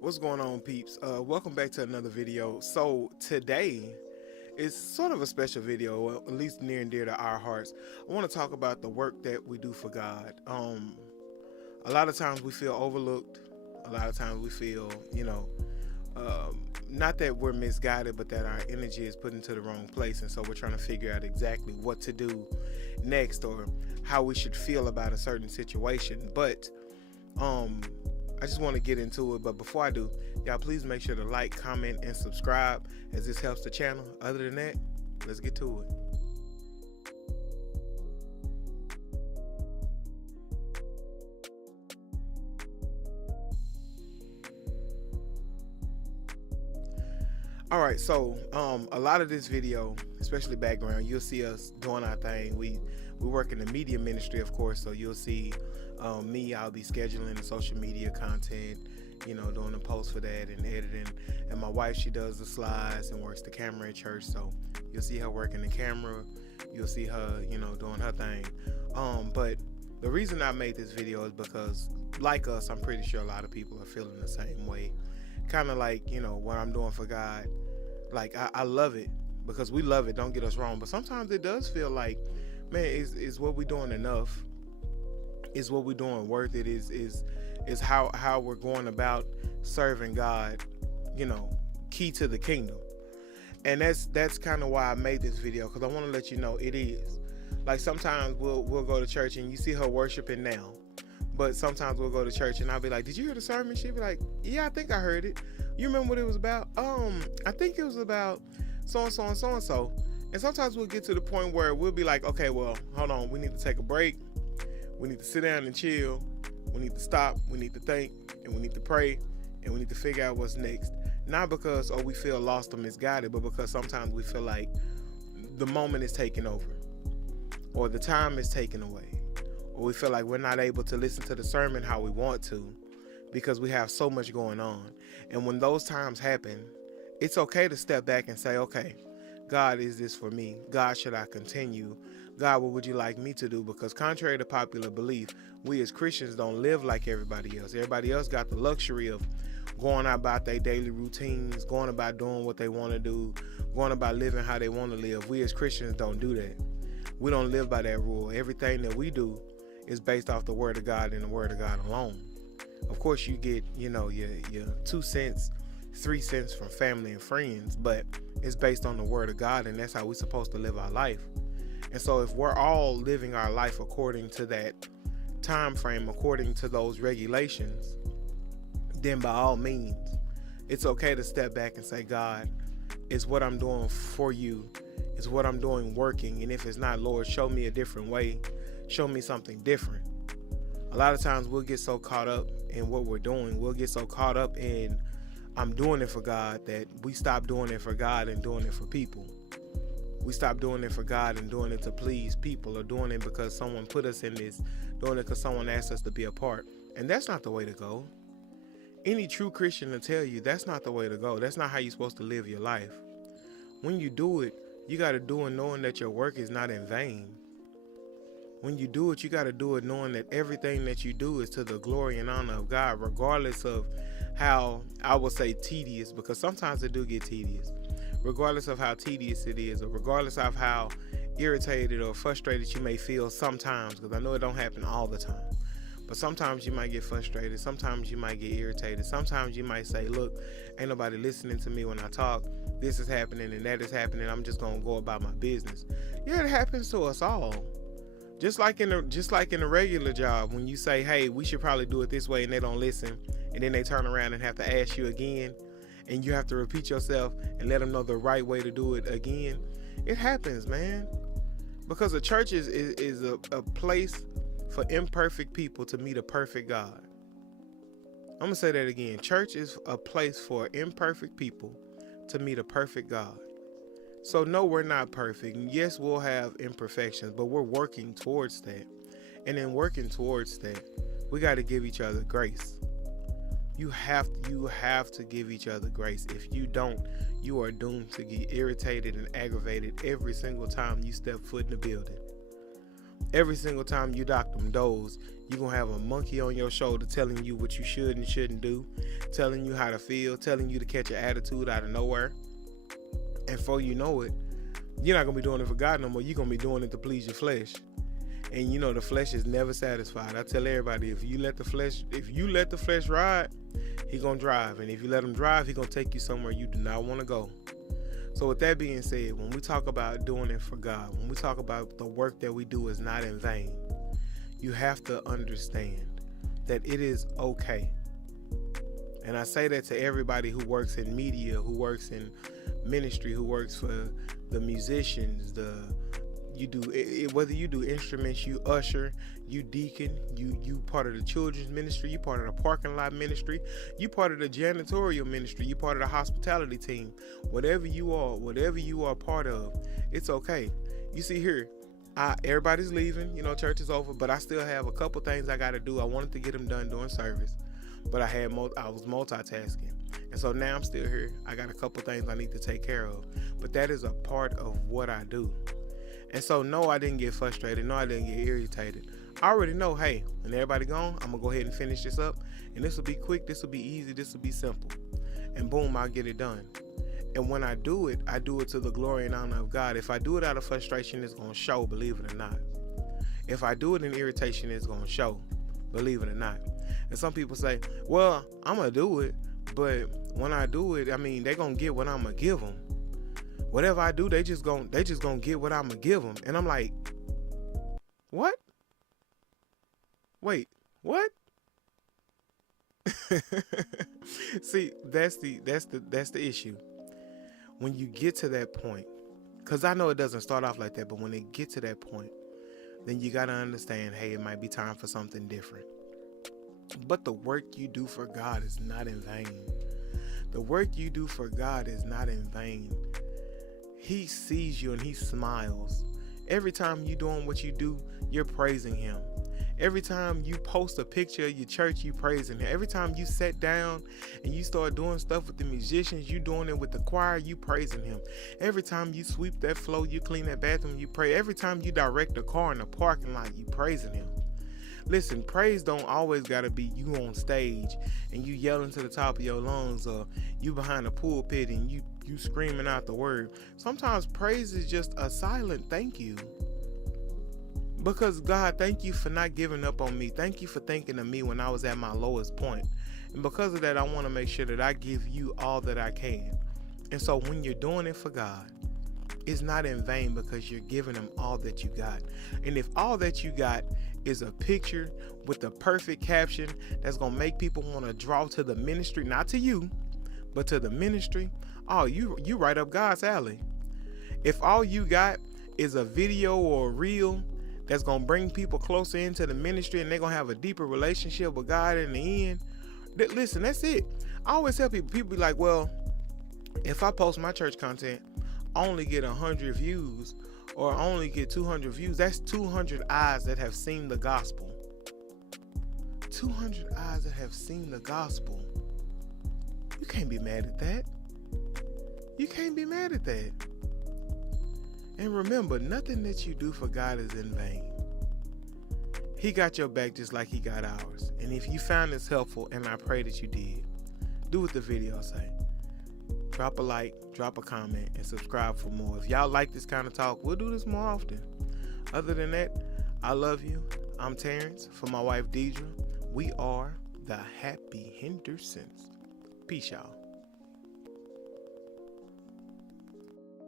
What's going on, peeps? Welcome back to another video. So today is sort of a special video, well, at least near and dear to our hearts. I want to talk about the work that we do for God. A lot of times we feel overlooked. A lot of times we feel, not that we're misguided, but that our energy is put into the wrong place, and so we're trying to figure out exactly what to do next or how we should feel about a certain situation. But I just want to get into it, but before I do, y'all please make sure to like, comment, and subscribe, as this helps the channel. Other than that, let's get to it. Alright, so a lot of this video, especially background, you'll see us doing our thing. We work in the media ministry, of course, so you'll see me. I'll be scheduling the social media content, doing the posts for that and editing. And my wife, she does the slides and works the camera at church, so you'll see her working the camera. You'll see her, doing her thing. But the reason I made this video is because, like us, I'm pretty sure a lot of people are feeling the same way. Kind of like, what I'm doing for God. Like, I love it because we love it, don't get us wrong, but sometimes it does feel like, man, is what we're doing enough? Is what we're doing worth it? Is how we're going about serving God, key to the kingdom? And that's kind of why I made this video, because I want to let you know it is. Like, sometimes we'll go to church and you see her worshiping now, but sometimes we'll go to church and I'll be like, did you hear the sermon? She'll be like, yeah, I think I heard it. You remember what it was about? I think it was about so-and-so and so-and-so. And sometimes we'll get to the point where we'll be like, okay, well, hold on. We need to take a break. We need to sit down and chill. We need to stop. We need to think. And we need to pray. And we need to figure out what's next. Not because, we feel lost or misguided, but because sometimes we feel like the moment is taking over, or the time is taken away, or we feel like we're not able to listen to the sermon how we want to because we have so much going on. And when those times happen, it's okay to step back and say, okay, God, is this for me? God, should I continue? God, what would you like me to do? Because contrary to popular belief, we as Christians don't live like everybody else. Everybody else got the luxury of going about their daily routines, going about doing what they want to do, going about living how they want to live. We as Christians don't do that. We don't live by that rule. Everything that we do is based off the Word of God and the Word of God alone. Of course, you get, your 2 cents, 3 cents from family and friends, but it's based on the Word of God, and that's how we're supposed to live our life. And so if we're all living our life according to that time frame, according to those regulations, then by all means, it's okay to step back and say, God, is what I'm doing for you, is what I'm doing working? And if it's not, Lord, show me a different way. Show me something different. A lot of times we'll get so caught up in what we're doing. We'll get so caught up in I'm doing it for God that we stop doing it for God and doing it for people. We stop doing it for God and doing it to please people, or doing it because someone put us in this, doing it because someone asked us to be a part. And that's not the way to go. Any true Christian will tell you that's not the way to go. That's not how you're supposed to live your life. When you do it, you got to do it knowing that your work is not in vain. When you do it, you got to do it knowing that everything that you do is to the glory and honor of God, regardless of how, I will say, tedious, because sometimes it do get tedious. Regardless of how tedious it is, or regardless of how irritated or frustrated you may feel sometimes, because I know it don't happen all the time. But sometimes you might get frustrated. Sometimes you might get irritated. Sometimes you might say, look, ain't nobody listening to me when I talk. This is happening and that is happening. I'm just going to go about my business. Yeah, it happens to us all. Just like in a regular job, when you say, hey, we should probably do it this way, and they don't listen, and then they turn around and have to ask you again, and you have to repeat yourself and let them know the right way to do it again. It happens, man. Because a church is a place for imperfect people to meet a perfect God. I'm going to say that again. Church is a place for imperfect people to meet a perfect God. So no, we're not perfect. Yes, we'll have imperfections, but we're working towards that. And in working towards that, we got to give each other grace. You have to give each other grace. If you don't, you are doomed to get irritated and aggravated every single time you step foot in the building. Every single time you dock them doors, you're going to have a monkey on your shoulder telling you what you should and shouldn't do, telling you how to feel, telling you to catch an attitude out of nowhere. And before you know it, you're not going to be doing it for God no more. You're going to be doing it to please your flesh. And you know the flesh is never satisfied. I tell everybody, if you let the flesh ride, he going to drive. And if you let him drive, he going to take you somewhere you do not want to go. So with that being said, when we talk about doing it for God, when we talk about the work that we do is not in vain, you have to understand that it is okay. And I say that to everybody who works in media, who works in ministry, who works for the musicians, whether you do instruments, you usher, you deacon, you part of the children's ministry, you part of the parking lot ministry, you part of the janitorial ministry, you part of the hospitality team. Whatever you are part of, it's okay. You see here, everybody's leaving, church is over, but I still have a couple things I got to do. I wanted to get them done during service, but I was multitasking. And so now I'm still here. I got a couple things I need to take care of, but that is a part of what I do. And so, no, I didn't get frustrated. No, I didn't get irritated. I already know, hey, when everybody gone, I'm going to go ahead and finish this up. And this will be quick. This will be easy. This will be simple. And boom, I'll get it done. And when I do it to the glory and honor of God. If I do it out of frustration, it's going to show, believe it or not. If I do it in irritation, it's going to show, believe it or not. And some people say, well, I'm going to do it. But when I do it, they're going to get what I'm going to give them. Whatever I do, they just gonna get what I'm gonna give them. And I'm like, what? Wait, what? See, that's the issue. When you get to that point, because I know it doesn't start off like that, but when it get to that point, then you gotta understand, hey, it might be time for something different. But the work you do for God is not in vain. The work you do for God is not in vain. He sees you and he smiles. Every time you're doing what you do, you're praising him. Every time you post a picture of your church, you praising him. Every time you sit down and you start doing stuff with the musicians, you doing it with the choir, you praising him. Every time you sweep that floor, you clean that bathroom, you pray. Every time you direct a car in the parking lot, you praising him. Listen, praise don't always gotta be you on stage and you yelling to the top of your lungs, or you behind the pulpit and you screaming out the word. Sometimes praise is just a silent thank you. Because God, thank you for not giving up on me. Thank you for thinking of me when I was at my lowest point. And because of that, I want to make sure that I give you all that I can. And so when you're doing it for God, it's not in vain, because you're giving him all that you got. And if all that you got is a picture with the perfect caption that's going to make people want to draw to the ministry, not to you, but to the ministry, oh, you right up God's alley. If all you got is a video or a reel that's going to bring people closer into the ministry and they're going to have a deeper relationship with God in the end, listen, that's it. I always tell people be like, well, if I post my church content, I only get 100 views or I only get 200 views. That's 200 eyes that have seen the gospel. 200 eyes that have seen the gospel. You can't be mad at that. You can't be mad at that. And remember, nothing that you do for God is in vain. He got your back just like he got ours. And if you found this helpful, and I pray that you did, do what the video say. Drop a like, drop a comment, and subscribe for more. If y'all like this kind of talk, we'll do this more often. Other than that, I love you. I'm Terrence. For my wife, Deidre, we are the Happy Hendersons. Peace, y'all.